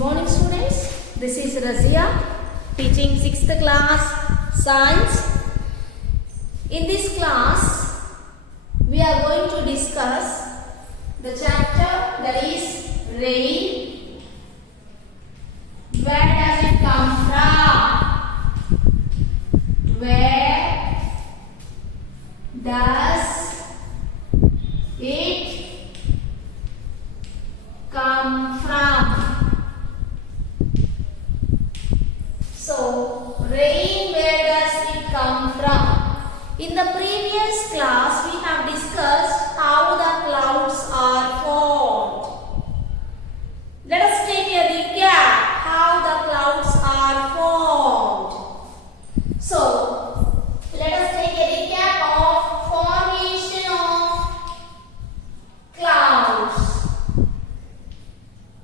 morning students, this is Rajiya teaching 6th class science. In this class we are going to discuss the chapter that is rain. Where does it come from? Where does it come from? So, rain, where does it come from? In the previous class, we have discussed how the clouds are formed. Let us take a recap how the clouds are formed. So, let us take a recap of formation of clouds.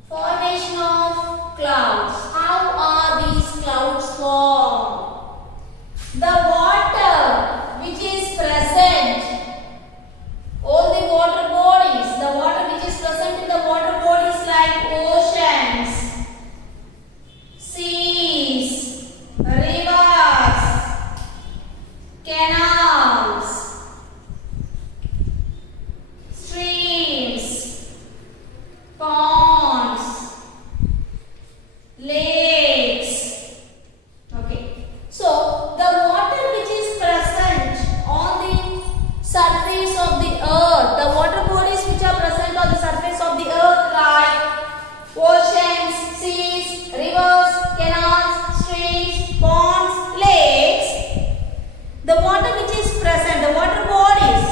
Formation of clouds. How are these clouds formed? The water which is present, all the water bodies, the water which is present in the water bodies like oceans, seas, rivers, canals, streams, ponds, lakes. Okay. So, the water which is present on the surface of the earth, the water bodies which are present on the surface of the earth like oceans, seas, rivers, canals, streams, ponds, lakes. The water which is present, the water bodies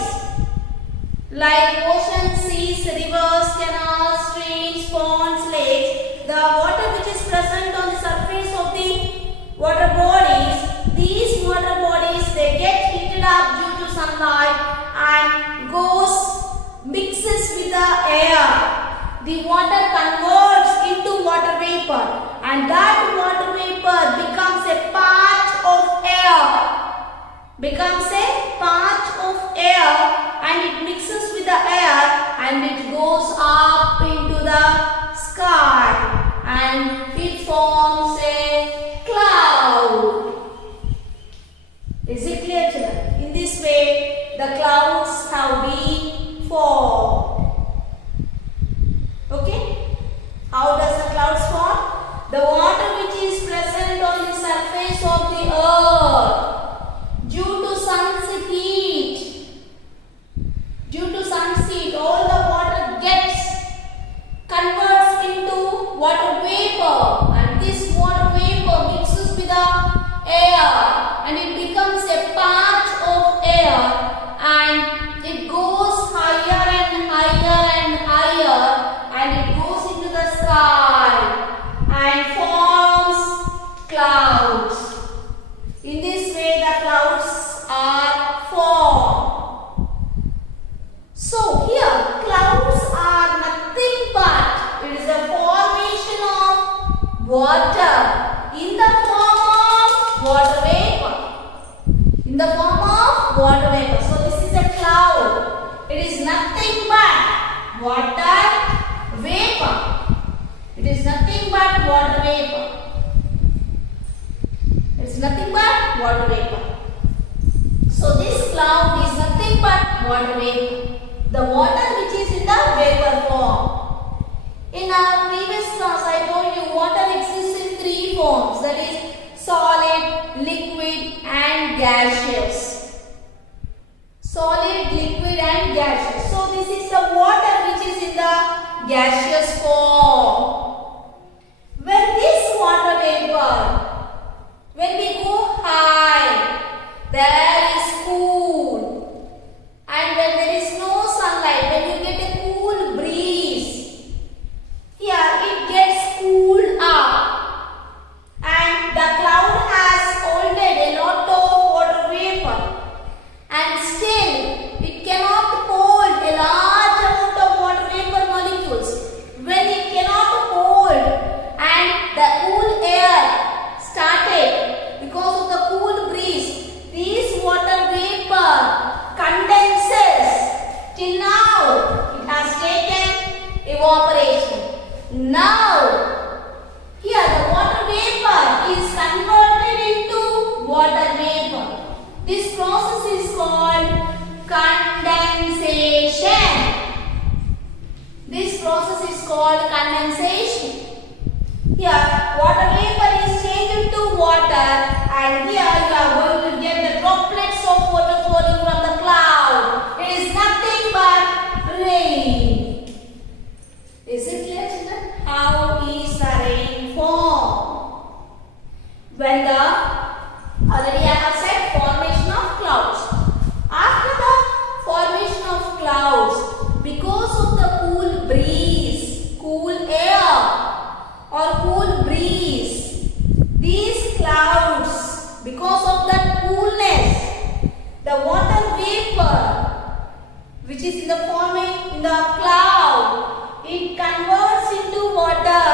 like oceans, seas, rivers, canals, streams, ponds, lakes. The water which is present on the surface of the water bodies, these water bodies, they get heated up due to sunlight and mixes with the air. The water converts into water vapor and that water vapor becomes a part of air. Becomes a part of air and it mixes with the air and it goes up into the sky and it forms a cloud. Is it clear, children? In this way, the clouds have been formed. Okay? How does the clouds form? The water which is present on the surface of the earth due to sun's heat. Due to sun's heat, all the water converts into water vapor and this water vapor mixes with the air and it becomes a part of air and it goes higher and higher and higher and it goes into the sky and forms clouds. In this way the clouds are formed. So here clouds are nothing but it is a formation of water in the form of water vapor. In the form of water vapor. So this is a cloud. It is nothing but water vapor. It is nothing but water vapor. It is nothing but water vapor. So this cloud is nothing but water vapor. The water which is in the vapor form. In our previous class, I told you water exists in three forms, that is solid, liquid and gaseous. Solid, liquid and gaseous. So this is the water which is in the gaseous form. When this water vapor, when we go high, there is cool. And when there is no sunlight, when you get a cool breeze, here it gets cooled up and the cloud has holded a lot of water vapor and still it cannot hold a large amount of water vapor molecules. When it cannot hold and the cool air started because of the cool breeze, this water vapor condenses till now it has taken evaporation. Now This process is called condensation. Here, water vapor is changed to water, and here you are going to get the droplets of water falling from the cloud. It is nothing but rain. Is it clear, children? How is the rain formed? When already I have said formation of clouds. After the formation of clouds, because of the cool breeze, cool air, or cool breeze, these clouds, because of that coolness, the water vapor which is in the forming in the cloud, it converts into water,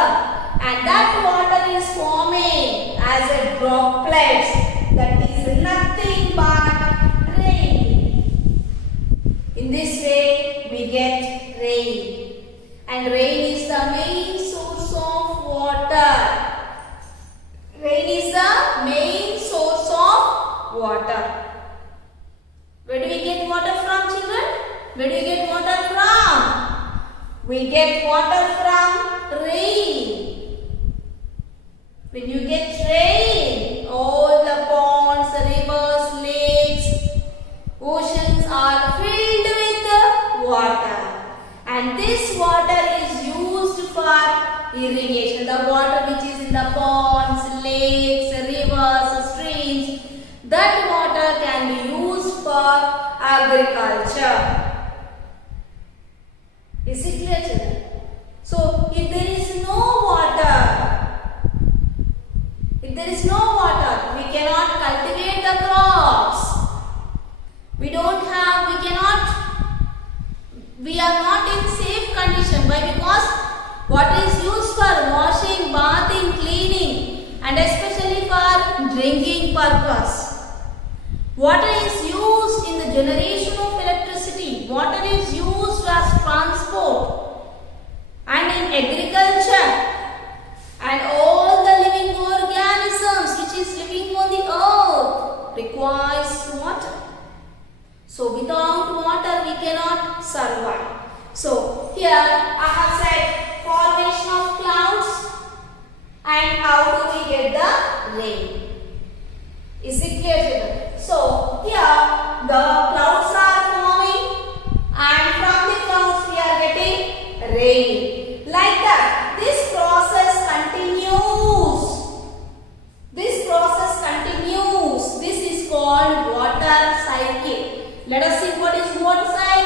and that water is forming as a droplet that is nothing but rain. In this way we get rain, and rain is the main source of water. Rain is the main source of water. Where do we get water from, children? Where do we get water from? We get water from rain. When you get rain, all the ponds, rivers, lakes, oceans are filled with water. And this water is used for irrigation. The water which is in the ponds, lakes, rivers, streams, that water can be used for agriculture. Is it clear, children? So, if there is no water, we cannot cultivate the crops. We are not in safe condition. Why? Because water is used for washing, bathing, cleaning, and especially for drinking purpose. Water is used in the generation of electricity. Water is used as transport and in agriculture, and all the living organisms which is living on the earth requires water. So without water we cannot survive. So here I have said formation of clouds and how do we get the rain. Is it clear, children? So here the clouds are forming, and from the clouds we are getting rain. Like that, this process continues. This is called water cycle. Let us see what is water cycle.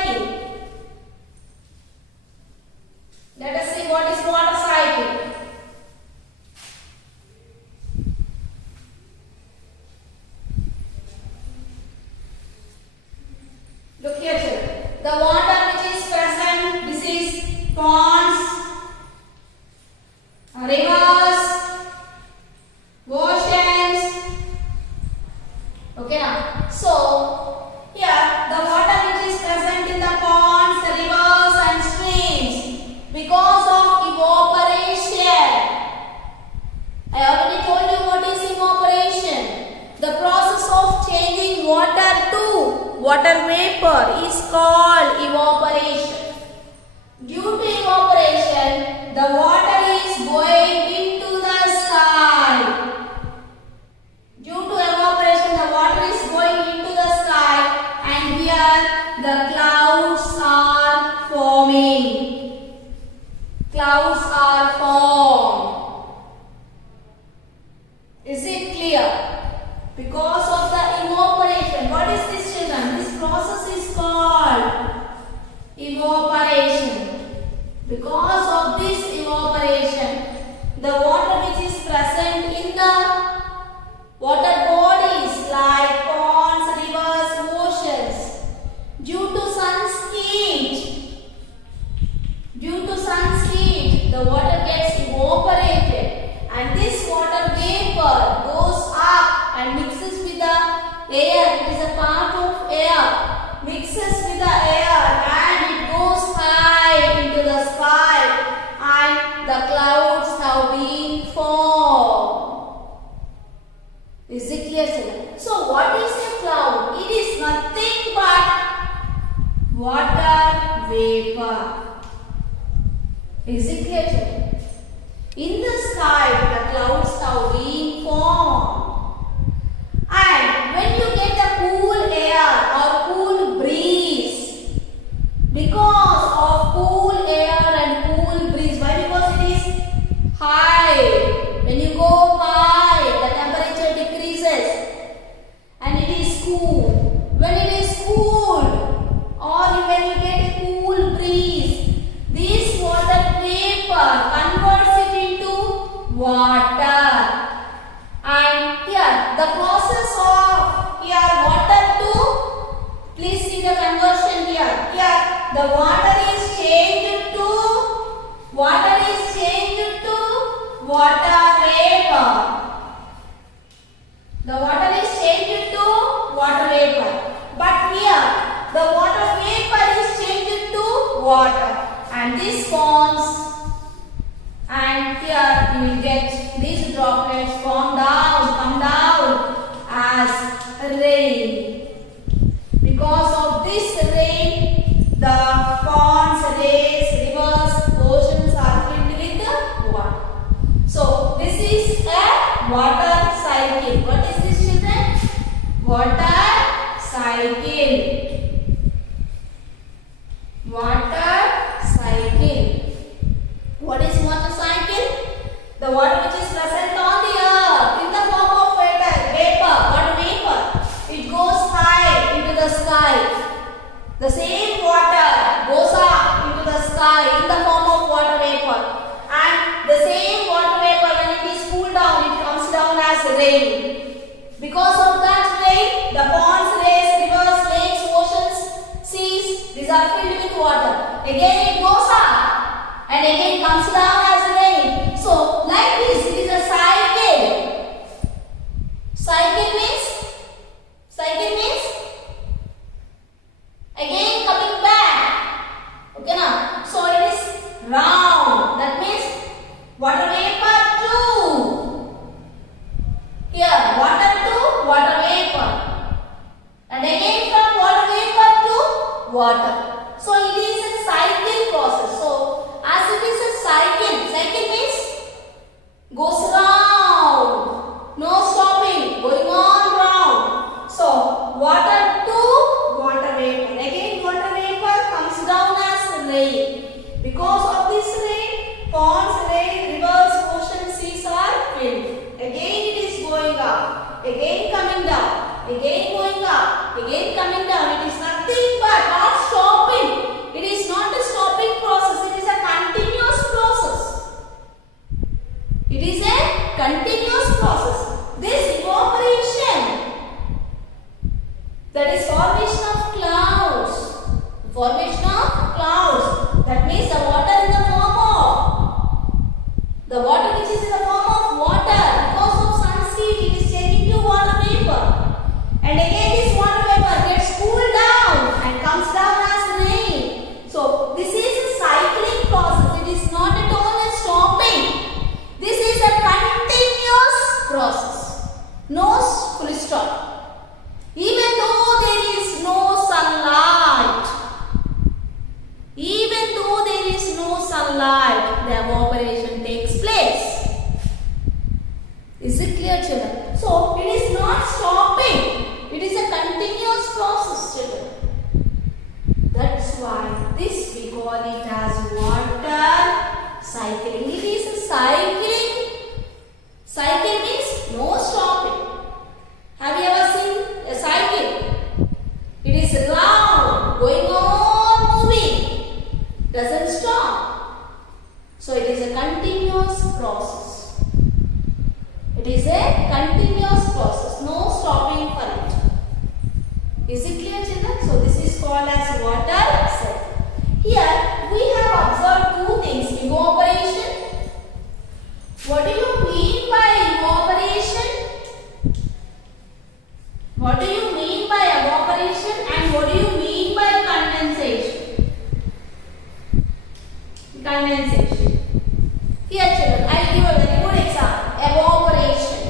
Look here, children. The water which is present, this is ponds, rivers, oceans. Okay now. So here the water which is present in the ponds, rivers and streams, because of evaporation. I already told you what is evaporation. The process of changing water to water vapor is called evaporation. Due to evaporation, the water is going into the sky. Due to evaporation, the water is going into the sky, and here the clouds are forming. Clouds are formed. Is it clear? Because of the evaporation. What is this, children? This process is called evaporation. Because of this evaporation, the water which is present in the water bodies like ponds, rivers, oceans, due to sun's heat, the water gets evaporated, and this water vapor goes up and mixes with the air. It is a part of air, mixes with the air, and it goes high into the sky, and the clouds have been formed. Is it clear, children? So what is a cloud? It is nothing but water vapor. Is it clear, children? In the sky, the clouds have been formed. And when you get a cool air or cool breeze, because of cool air and cool breeze, why? Because it is high. When you go high, the temperature decreases and it is cool. When it is cool or when you get a cool breeze, this water vapor converts it into water. And here the process of water to, please see the conversion here. Here the water is changed to water vapor. The water is changed to water vapor. But here the water vapor is changed to water. And this forms, and here you will get these droplets come down as rain. Because of this rain, the ponds, lakes, rivers, oceans are filled with the water. So this is a water cycle. What is this, children? Water cycle. Water cycle. What is water cycle? The water which is present on the earth in the form of water vapor. It goes high into the sky. The same water goes up into the sky in the form of water vapor. And the same water vapor, when it is cooled down, it comes down as rain. Because of that rain, the ponds, rivers, lakes, oceans, seas, these are filled with water. Again it goes up and again comes down as rain. So like this, it is a cycle. Cycle means again coming back. Okay now. So it is round. That means water vapor to here water to water vapor. And again from water vapor to water. So it is a cycle process. So as it is a cycle means goes round, no stopping, going on round. So water to water vapor. Again water vapor comes down as rain. Because of this rain, ponds, rivers, oceans, seas are filled. Again it is going up, again coming down, again going up, again coming down. It is nothing but not stopping. It is not a stopping process. It is a continuous process. It is a continuous process. This evaporation, that is formation of clouds. Formation of clouds. That means the water in the form of the water which is in the form of water. Because of sunset, it is changing to water vapor. And again this water vapor gets cooled down and comes down as rain. So this is a cycling process. It is not at all a stopping. This is a continuous process. No full stop. Even though there is no sunlight, the evaporation takes place. Is it clear, children? So it is not stopping. It is a continuous process, children. That's why this we call it as water cycling. It is a cycling. Cycle means no stopping. Have you ever seen a cycle? It is round, going on moving, doesn't stop. So it is a continuous process. It is a continuous process, no stopping for it. Is it clear, children? So this is called as water cycle. Here we have observed two things: evaporation. What do you mean by evaporation? What do you mean by evaporation and what do you mean by condensation? Condensation. Here, children, I will give a very good example. Evaporation.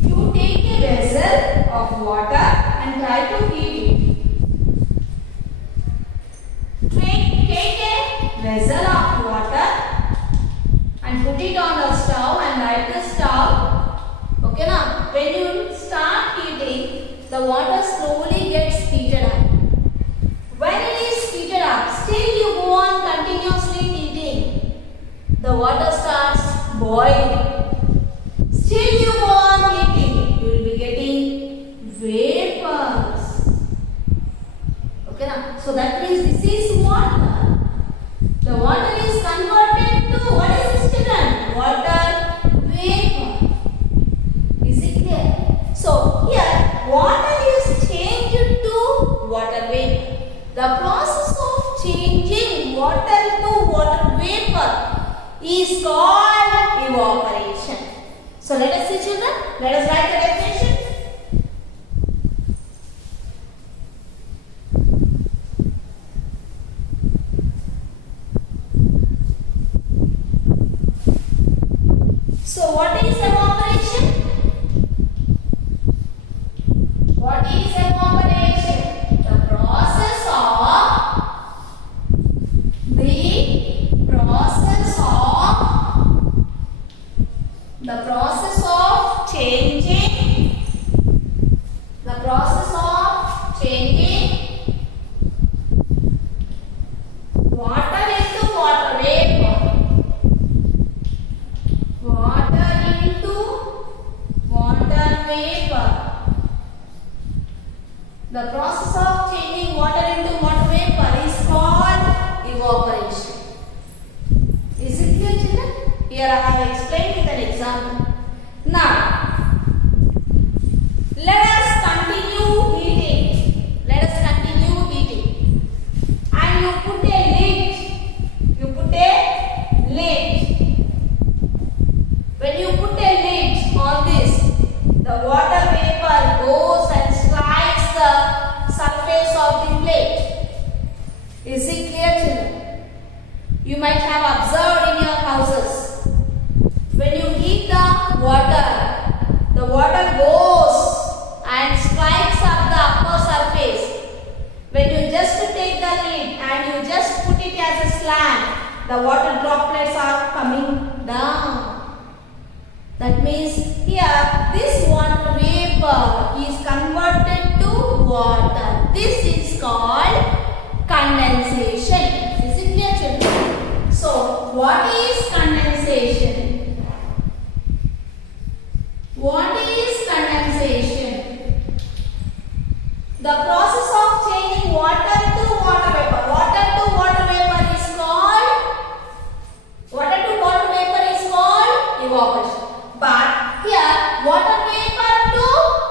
You take a vessel of water and try to heat it. Take a vessel of water and put it on the stove and light the stove. Okay now, when you start heating, the water slowly gets heated up. When it is heated up, still you go on continuously heating. The water starts boiling. Still you go on heating. You will be getting vapors. Okay now, so that means this is water. The water is converted to, what is this children? Water vapor. Is it clear? So here water is changed to water vapor. The process of changing water to water vapor is called evaporation. So let us see children, let us write the definition. So what is evaporation? What is evaporation? The process of changing water into water vapor. Water into water vapor. The process of changing water into water vapor is called evaporation. Is it clear children? Here I have explained with an example. Now, let us continue heating. Let us continue heating. And you put a lid. You put a lid. When you put a lid on this, the water vapor goes and strikes the surface of the plate. Is it clear children? You might have observed in your houses. When you heat the water goes and strikes up the upper surface. When you just take the lid and you just put it as a slant, the water droplets are coming down. That means here this water vapor is converted to water. This is called condensation. Is it clear children? So what is condensation? What is condensation? The process of changing water to water vapor. Water to water vapor is called evaporation. But here water vapor to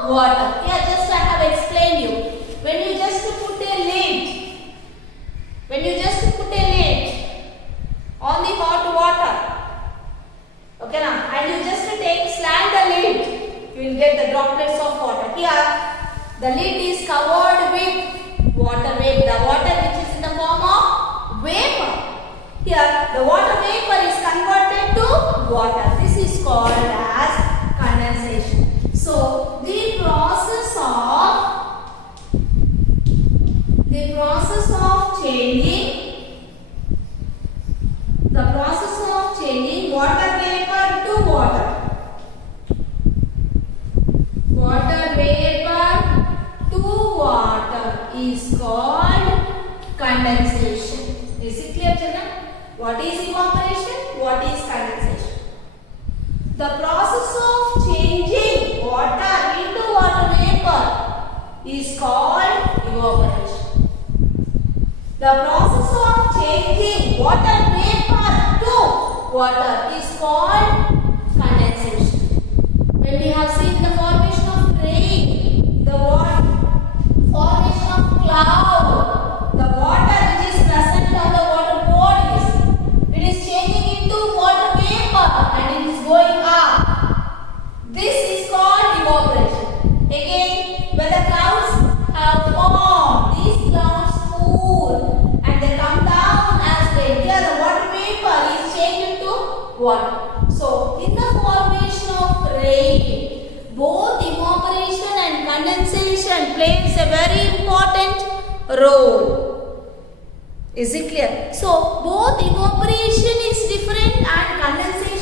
water. Here just I have explained you. When you just put a lid on the hot water, okay now, and you just slant the lid, you will get the droplets of water. Here the lid is covered with water vapor, the water which is in the form of vapor. Here the water vapor is converted to water. This is called as condensation. So the process of changing water vapor to water is called condensation. Is it clear children? What is evaporation? What is condensation? The process of changing water into water vapor is called evaporation. The process of changing water vapor to water is called condensation. When we have seen the formation of rain, the formation of cloud, the water which is present on the water bodies, it is changing into water vapor and it is going up. This is called evaporation. Again, when the clouds have formed, these clouds cool and they come down as rain. Here the water vapor is changed into water. So, in the formation of rain, both evaporation and condensation plays a very important role. Is it clear? So, both evaporation is different and condensation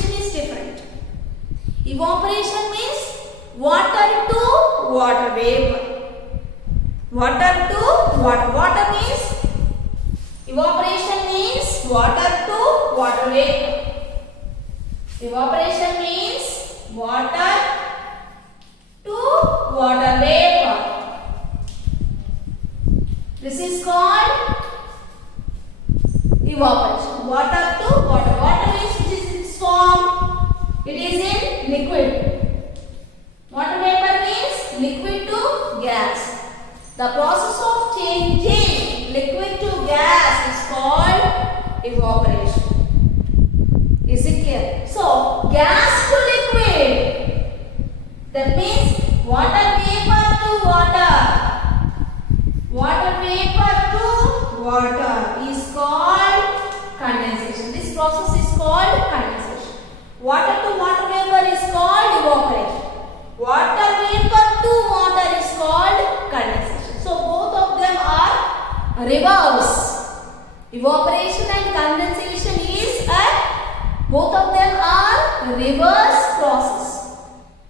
water vapor. Evaporation means water to water vapor. This is called evaporation. Water to water. Water means which is its form? It is in liquid. Water vapor means liquid to gas. The process of changing liquid to gas is called evaporation. Is it clear? So, gas to liquid. That means water vapor to water. Water vapor to water is called condensation. This process is called condensation. Water to water vapor is called evaporation. Water vapor to water is called condensation. So both of them are reverse. Evaporation and condensation is both of them are reverse process.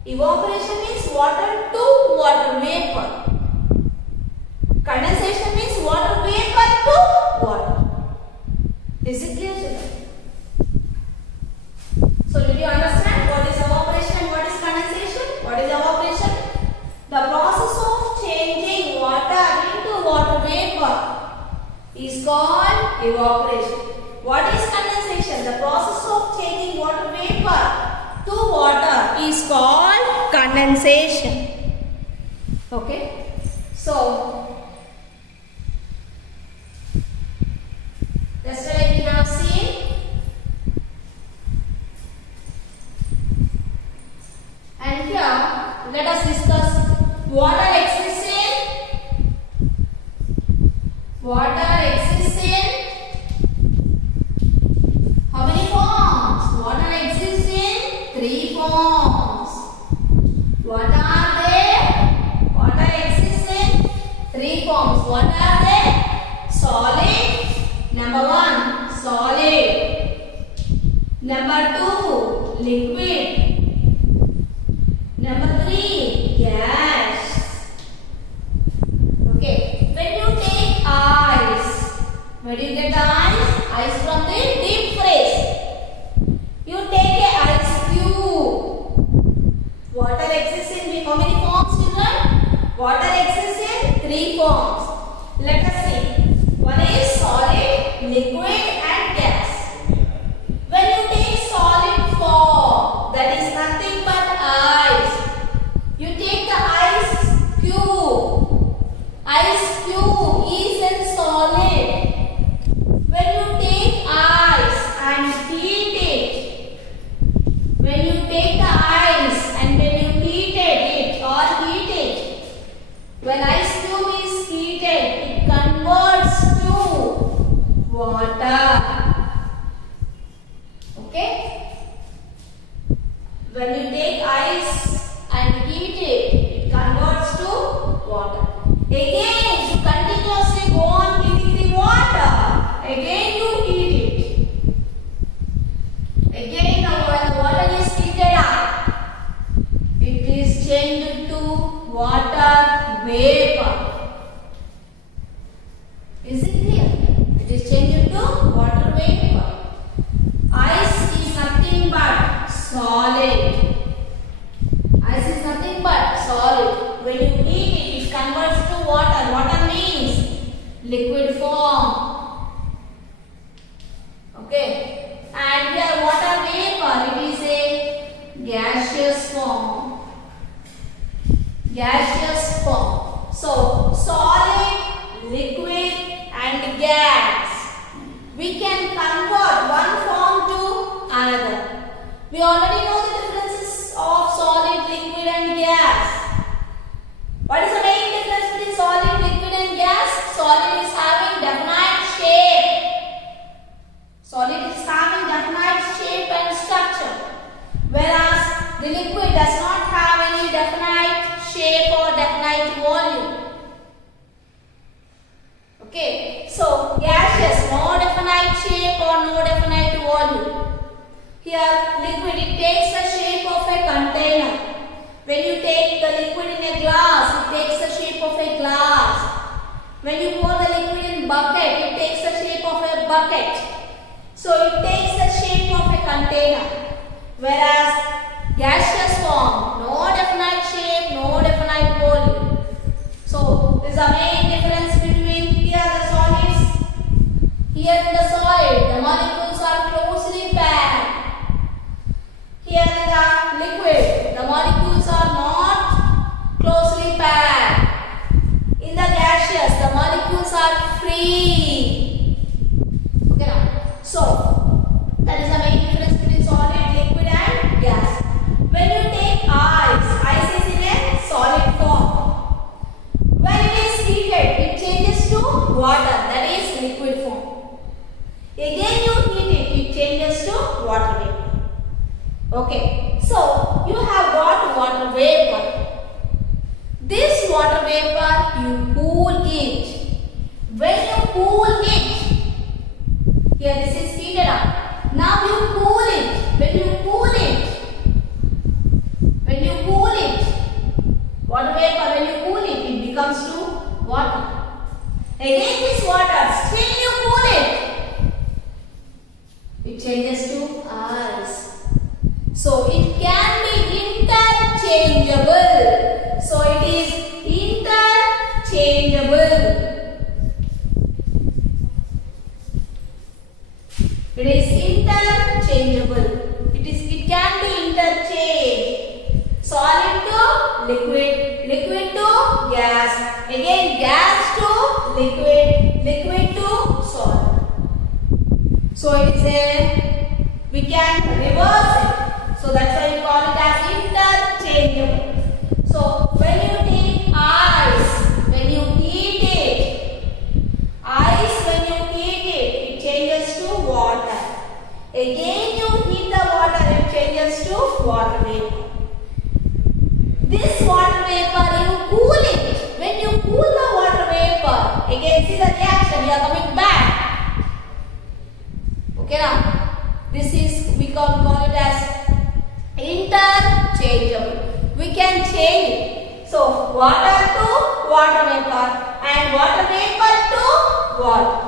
Evaporation means water to water vapor. Condensation means water vapor to water. Is it clear, children? So did you understand what is evaporation and what is condensation? What is evaporation? The process of changing water into water vapor is called evaporation. What is condensation? The process of changing water vapor to water is called condensation. Okay? So, yesterday we have seen and here let us discuss water exists in how many forms? Water exists in 3 forms. What are they? Water exists in 3 forms. What are they? Solid. Number 1, solid. Number 2, liquid. Number 3, gas. Okay. When you take ice, where do you get the ice? Ice from the deep freeze. You take a ice cube. Water exists in how many forms, children? Water exists in 3 forms. Let us see. One is solid, liquid and gas. When you take solid form, that is nothing but ice. You take the ice cube. Ice cube is in solid. When you take ice and heat it, when you take the ice and when you heat it, when ice cube is heated, it converts to water. Okay? When you take ice and heat it, it converts to water. Again, you continuously go on heating the water. Again, you heat it. Again, now when the water is heated up, it is changed to water vapor. Is it clear? It is changed to water vapor. Ice is nothing but solid. Ice is nothing but solid. When you heat it, it converts to water. Water means liquid form. Okay. And here water vapor, it is a gaseous form. Gaseous form. So, solid, liquid and gas. We can convert one form to another. We already know the differences of solid, liquid and gas. What is the main difference between solid, liquid and gas? Solid is having definite shape. Solid is having definite shape and structure. Whereas the liquid does not have any definite shape or definite volume. Okay, so gaseous, no definite shape or no definite volume. Here, liquid, it takes the shape of a container. When you take the liquid in a glass, it takes the shape of a glass. When you pour the liquid in bucket, it takes the shape of a bucket. So it takes the container. Whereas gaseous form, no definite shape, no definite volume. So this is the main difference between here the solids. Here in the solid, the molecules are closely packed. Here in the liquid, the molecules are not closely packed. In the gaseous, the molecules are free. Okay now. So that is the main difference between solid, liquid and gas. When you take ice is in a solid form. When it is heated, it changes to water, that is liquid form. Again you heat it changes to water vapor. Okay, so you have got water vapor. This water vapor, you cool it. When you cool it, here this is heated up. Now you cool it. When you cool it, water vapor, when you cool it, it becomes to water. Again this water, still you cool it changes to ice. So it can be interchangeable. So it is interchangeable. It is interchangeable. It can be interchanged. Solid to liquid, liquid to gas, again gas to liquid, liquid to solid. So it is we can reverse it. So that's why we call it as interchangeable. So when you take ice, when you heat it, it changes to water. Again you heat the water, it changes to water vapor. This water vapor, you cool it. When you cool the water vapor, again see the reaction, we are coming back. Okay now, this is, we call it as interchangeable. We can change it. So water to water vapor and water vapor to water.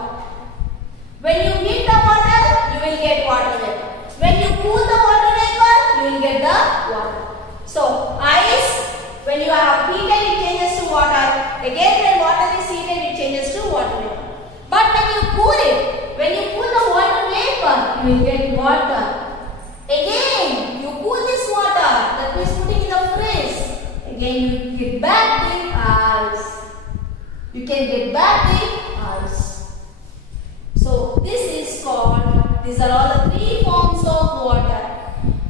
When you heat the water, you will get water vapor. When you cool the water vapor, you will get the water. So ice, when you have heated, it changes to water. Again when water is heated, it changes to water vapor. But when you cool it, when you cool the water vapor, you will get water. Again, you cool this water, that means putting in the fridge. Again, you get back the ice. You can get back the ice. So this is called, these are all the three forms of water.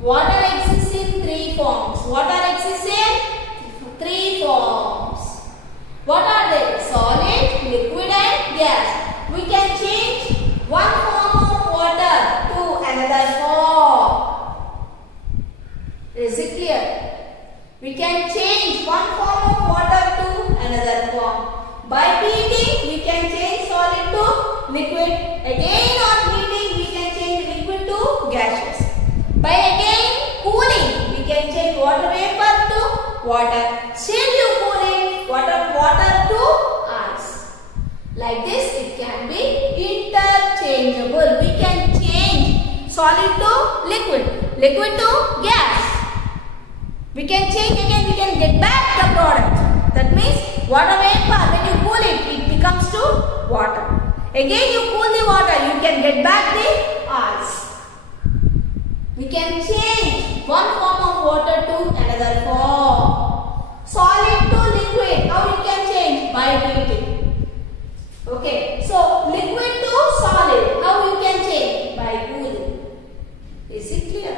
Water exists in three forms. Water exists in three forms. What are they? Solid, liquid and gas. We can change one form of water to another form. Is it clear? We can change one form of water to another form. By heating, we can change solid to liquid. Again on heating, we can change liquid to gaseous. By again cooling, we can change water vapor to water. Still you cooling water to ice. Like this, it can be interchangeable. We can change solid to liquid, liquid to gas. We can change again, we can get back the product. That means water vapor, when you cool it, it becomes to water. Again you cool the water, you can get back the ice. We can change one form of water to another form. Solid to liquid, how you can change? By heating. Okay, so liquid to solid, how you can change? By cooling. Is it clear?